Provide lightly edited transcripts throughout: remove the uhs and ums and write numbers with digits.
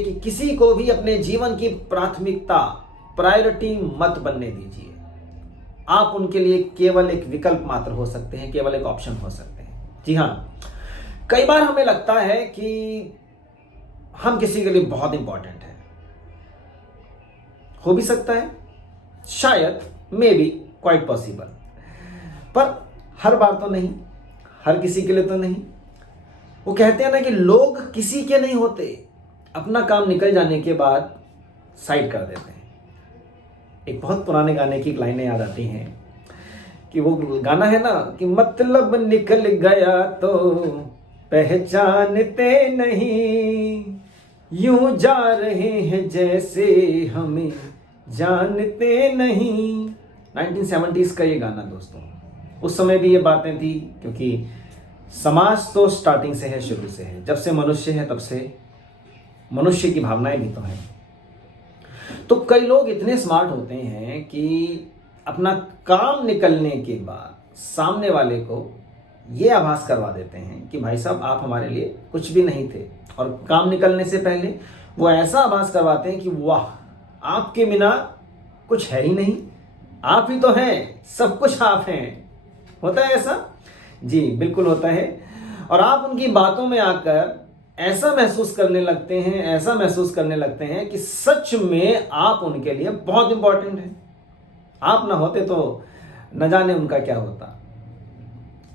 कि किसी को भी अपने जीवन की प्राथमिकता प्रायोरिटी मत बनने दीजिए। आप उनके लिए केवल एक विकल्प मात्र हो सकते हैं, केवल एक ऑप्शन हो सकते हैं। जी हाँ, कई बार हमें लगता है कि हम किसी के लिए बहुत इंपॉर्टेंट हैं। हो भी सकता है, शायद, मे बी, क्वाइट पॉसिबल, पर हर बार तो नहीं, हर किसी के लिए तो नहीं। वो कहते हैं ना कि लोग किसी के नहीं होते, अपना काम निकल जाने के बाद साइड कर देते हैं। एक बहुत पुराने गाने की लाइनें याद आती हैं कि वो गाना है ना कि मतलब निकल गया तो पहचानते नहीं, यूं जा रहे हैं जैसे हमें जानते नहीं। 1970s का ये गाना दोस्तों। उस समय भी ये बातें थी, क्योंकि समाज तो स्टार्टिंग से है, शुरू से है। जब से मनुष्य है तब से मनुष्य की भावनाएं भी तो हैं। तो कई लोग इतने स्मार्ट होते हैं कि अपना काम निकलने के बाद सामने वाले को ये आभास करवा देते हैं कि भाई साहब आप हमारे लिए कुछ भी नहीं थे, और काम निकलने से पहले वो ऐसा आभास करवाते हैं कि वाह, आपके बिना कुछ है ही नहीं, आप ही तो हैं, सब कुछ आप हैं। होता है ऐसा? जी बिल्कुल होता है। और आप उनकी बातों में आकर ऐसा महसूस करने लगते हैं कि सच में आप उनके लिए बहुत इंपॉर्टेंट हैं। आप ना होते तो न जाने उनका क्या होता।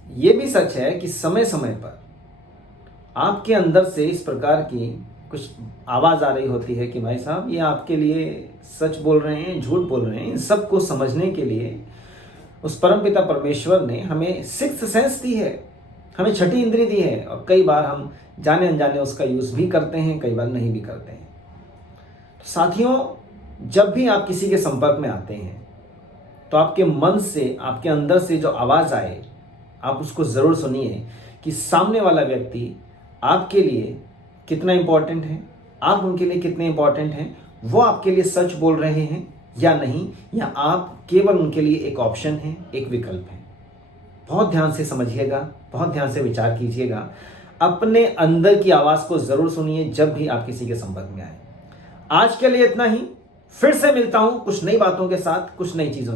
ये भी सच है कि समय समय पर आपके अंदर से इस प्रकार की कुछ आवाज आ रही होती है कि भाई साहब ये आपके लिए सच बोल रहे हैं, झूठ बोल रहे हैं। इन सबको समझने के लिए उस परमपिता परमेश्वर ने हमें सिक्स्थ सेंस दी है, हमें छठी इंद्री दी है, और कई बार हम जाने अनजाने उसका यूज भी करते हैं, कई बार नहीं भी करते हैं। तो साथियों, जब भी आप किसी के संपर्क में आते हैं तो आपके मन से, आपके अंदर से जो आवाज आए, आप उसको जरूर सुनिए कि सामने वाला व्यक्ति आपके लिए कितना इंपॉर्टेंट है, आप उनके लिए कितने इंपॉर्टेंट हैं, वो आपके लिए सच बोल रहे हैं या नहीं, या आप केवल उनके लिए एक ऑप्शन है, एक विकल्प है। बहुत ध्यान से समझिएगा, बहुत ध्यान से विचार कीजिएगा। अपने अंदर की आवाज को जरूर सुनिए जब भी आप किसी के संपर्क में आए। आज के लिए इतना ही। फिर से मिलता हूं कुछ नई बातों के साथ, कुछ नई चीजों के साथ।